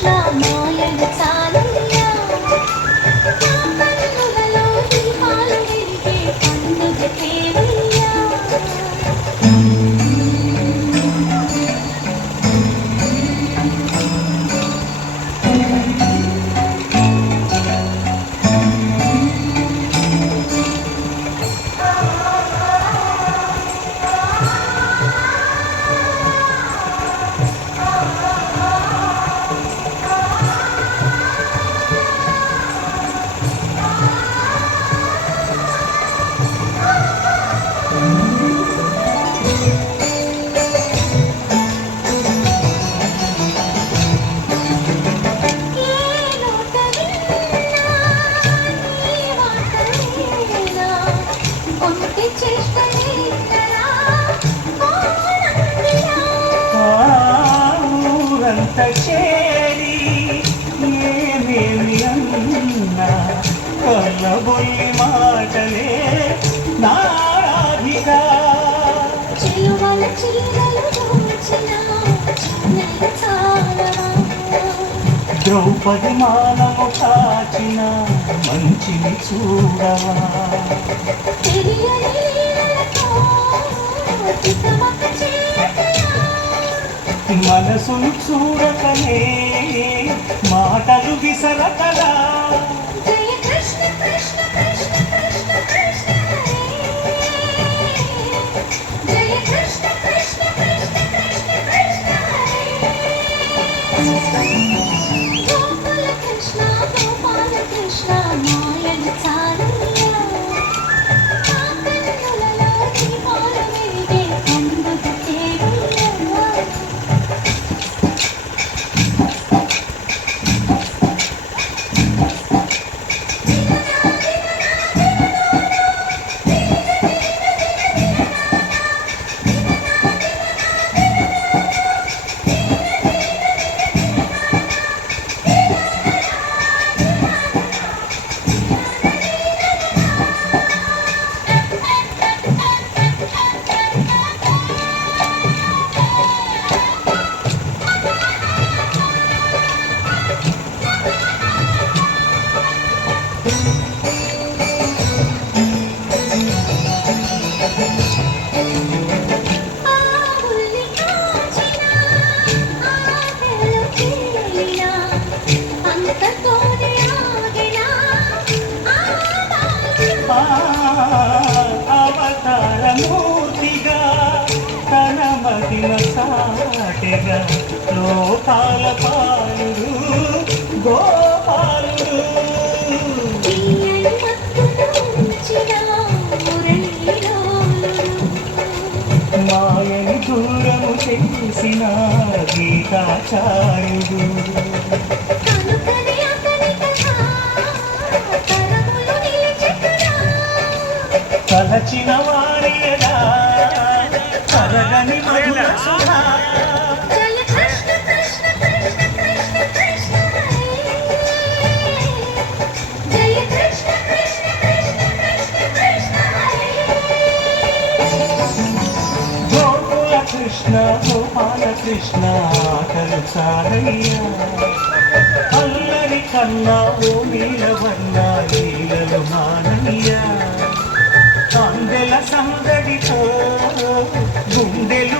కృష్ణ మాయలు చాలయ్యా కన్నులలో దీపాలు వెలిగే పండుగ తేవయ్యా ఊరంత చేరి ఏమేమి అన్నా కొల్లబొల్లి మాటలే నారాధిక చిలువల చీరలు దోచిన ద్రౌపది మానము కాచిన మంచిని చూడవా మనసును చూడకనే మాటలు విసరకలా జయ కృష్ణ కృష్ణ కృష్ణ కృష్ణ కృష్ణ జయ కృష్ణ కృష్ణ కృష్ణ కృష్ణ కృష్ణ గోపాల కృష్ణ గోపాల కృష్ణ మాయలు చాలయ్యా కన్నులలో దీపాలు వెలిగే పండుగ తేవయ్యా అవతారమూర్తిగా తన మదిన సాటెగా లోకాల పాలుడు గోపాలుడు మాయని దూరము చేసిన గీతాచార్యుడు తలచిన వారియలా తరగని మధుర సుధా జయ కృష్ణ కృష్ణ కృష్ణ కృష్ణ కృష్ణ జయ కృష్ణ కృష్ణ కృష్ణ కృష్ణ కృష్ణ గోకుల కృష్ణ గోపాల కృష్ణ ఆకలు చాలయ్యా అల్లరి కన్నా ఓ నీలవన్న లీలలు మానయ్యా అందెల సందడితో గుండెలు